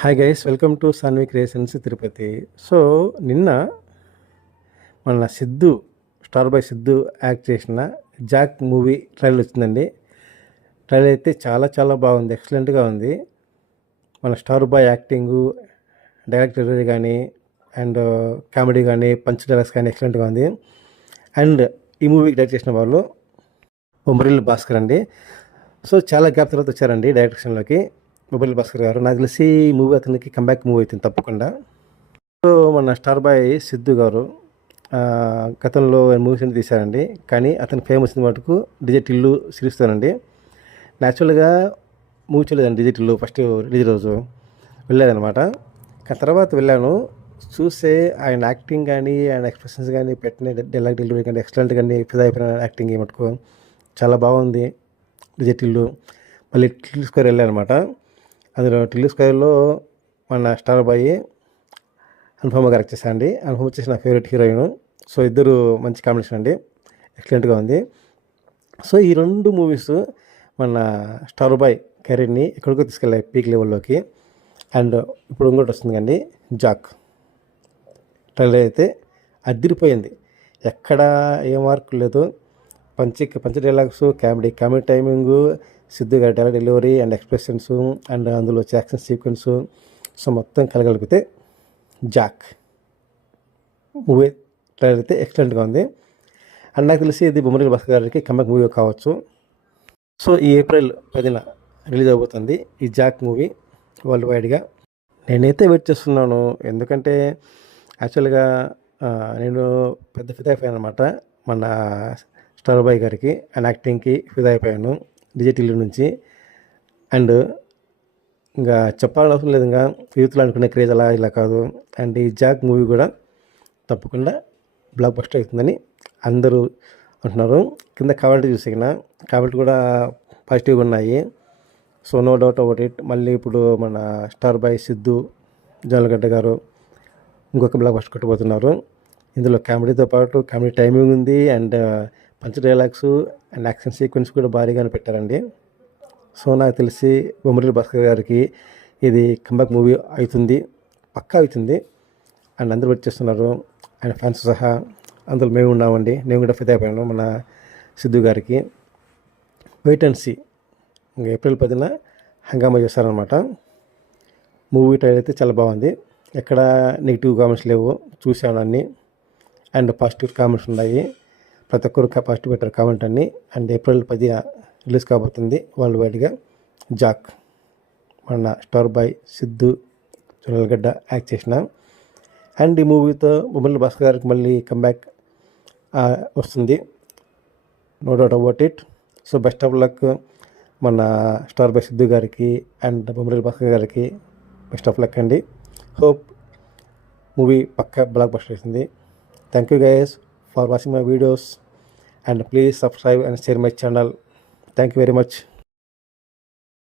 Hi guys, welcome to Saanvi creations Tirupati. So నిన్న మన Siddhu, star boy Siddhu act చేసిన జాక్ మూవీ ట్రైలర్ వచ్చిందండి. ట్రైలర్ అయితే చాలా చాలా బాగుంది, ఎక్సలెంట్గా ఉంది. మన స్టార్ బాయ్ యాక్టింగు, డైరెక్టర్ కానీ అండ్ కామెడీ కానీ పంచ్ డైలాగ్స్ కానీ ఎక్సలెంట్గా ఉంది. అండ్ ఈ మూవీకి డైరెక్ట్ చేసిన వాళ్ళు బొమ్మరిల్లు భాస్కర్ అండి. సో చాలా గ్యాప్ తర్వాత వచ్చారండి డైరెక్షన్లోకి బొబ్బిలి భాస్కర్ గారు. నాకు తెలిసి ఈ మూవీ అతనికి కంబ్యాక్ మూవీ అవుతుంది తప్పకుండా. సో మన స్టార్ బాయ్ సిద్ధు గారు గతంలో మూవీస్ అన్ని తీశారండి, కానీ అతను ఫేమస్ మటుకు డిజిట్ ఇల్లు సిరీస్తోనండి. న్యాచురల్గా మూవీ చూడలేదండి డిజిట్ ఇల్లు, ఫస్ట్ రిలీజ్ రోజు వెళ్ళేదనమాట. కానీ తర్వాత వెళ్ళాను, చూస్తే ఆయన యాక్టింగ్ కానీ ఆయన ఎక్స్ప్రెషన్స్ కానీ పెట్టిన డైలాగ్ డెలివరీ కానీ ఎక్సలెంట్ కానీ ఫిదా అయిపోయిన యాక్టింగ్ మటుకు చాలా బాగుంది డిజిట్ ఇల్లు. మళ్ళీ టిల్లు స్క్వేర్ వెళ్ళానమాట. అందులో టిల్లు స్క్వేర్లో మన స్టార్ బాయ్ అనుపమ గారు వచ్చేసండి. అనుపమ వచ్చేసి నా ఫేవరెట్ హీరోయిన్. సో ఇద్దరు మంచి కాంబినేషన్ అండి, ఎక్సలెంట్గా ఉంది. సో ఈ రెండు మూవీస్ మన స్టార్ బాయ్ కెరీర్ని ఎక్కడికో తీసుకెళ్ళాయి, పీక్ లెవెల్లోకి. అండ్ ఇప్పుడు ఇంకోటి వస్తుంది కండి జాక్ ట్రైలర్ అయితే అదిరిపోయింది, ఎక్కడ ఏ మార్కు లేదు. పంచ డైలాగ్స్, కామెడీ టైమింగు, సిద్ధు గారి dialogue delivery and expressions and అందులో యాక్షన్ సీక్వెన్స్, సో మొత్తం కలగలిపితే జాక్ మూవీ ట్రైలర్ అయితే ఎక్సలెంట్గా ఉంది. అండ్ నాకు తెలిసి ఇది బొమ్మరిల్లు భాస్కర్ గారికి కంబ్యాక్ మూవీ కావచ్చు. సో ఈ ఏప్రిల్ 10న రిలీజ్ అవబోతుంది ఈ జాక్ మూవీ వరల్డ్ వైడ్గా. నేనైతే వెయిట్ చేస్తున్నాను, ఎందుకంటే యాక్చువల్గా నేను పెద్ద ఫిదా అయిపోయాను అనమాట మన స్టార్ బాయ్ గారికి. ఆయన యాక్టింగ్కి ఫిదా అయిపోయాను డిజిట్ ఇల్లు నుంచి. అండ్ ఇంకా చెప్పాలని అవసరం లేదు, ఇంకా యూత్లో అనుకునే క్రేజ్ అలా ఇలా కాదు. అండ్ ఈ జాక్ మూవీ కూడా తప్పకుండా బ్లాక్ బస్టర్ అవుతుందని అందరూ అంటున్నారు. కింద కామెంట్ చూసిన కామెంట్ కూడా పాజిటివ్గా ఉన్నాయి. So no doubt about it. మళ్ళీ ఇప్పుడు మన స్టార్ బాయ్ సిద్ధు జొన్నలగడ్డ గారు ఇంకొక బ్లాక్ బస్టర్ కొట్టబోతున్నారు. ఇందులో కామెడీతో పాటు కామెడీ టైమింగ్ ఉంది అండ్ పంచ డైలాగ్స్ అండ్ యాక్షన్ సీక్వెన్స్ కూడా భారీగానే పెట్టారండి. సో నాకు తెలిసి బొమ్మరిల్లు భాస్కర్ గారికి ఇది కంబ్యాక్ మూవీ అవుతుంది, పక్కా అవుతుంది. అండ్ అందరూ వెయిట్ చేస్తున్నారు, ఆయన ఫ్యాన్స్ సహా. అందులో మేము ఉన్నామండి, నేను కూడా ఫిదా అయిపోయాను మన సిద్ధు గారికి. Wait and see. ఇంకా ఏప్రిల్ 10న హంగామా చేస్తారనమాట. మూవీ ట్రైలర్ అయితే చాలా బాగుంది, ఎక్కడ నెగిటివ్ కామెంట్స్ లేవు, చూశాను అన్నీ. అండ్ పాజిటివ్ కామెంట్స్ ఉన్నాయి, ప్రతి ఒక్కరు పాజిటివ్ పెట్టారు కామెంట్ అన్ని. అండ్ ఏప్రిల్ 10న రిలీజ్ కాబోతుంది వరల్డ్ వైడ్గా జాక్, మన star boy Siddhu Jonnalagadda act చేసిన. అండ్ ఈ మూవీతో బొమ్మరిల్లు భాస్కర్ గారికి మళ్ళీ కంబ్యాక్ వస్తుంది, no doubt about it. So best of luck మన స్టార్ బాయ్ సిద్ధు గారికి అండ్ బొమ్మరిల్లు భాస్కర్ గారికి బెస్ట్ ఆఫ్ లక్ అండి. హోప్ మూవీ పక్కా బ్లాక్ బస్టర్ అవుతుంది. Thank you guys for watching my videos and please subscribe and share my channel. Thank you very much.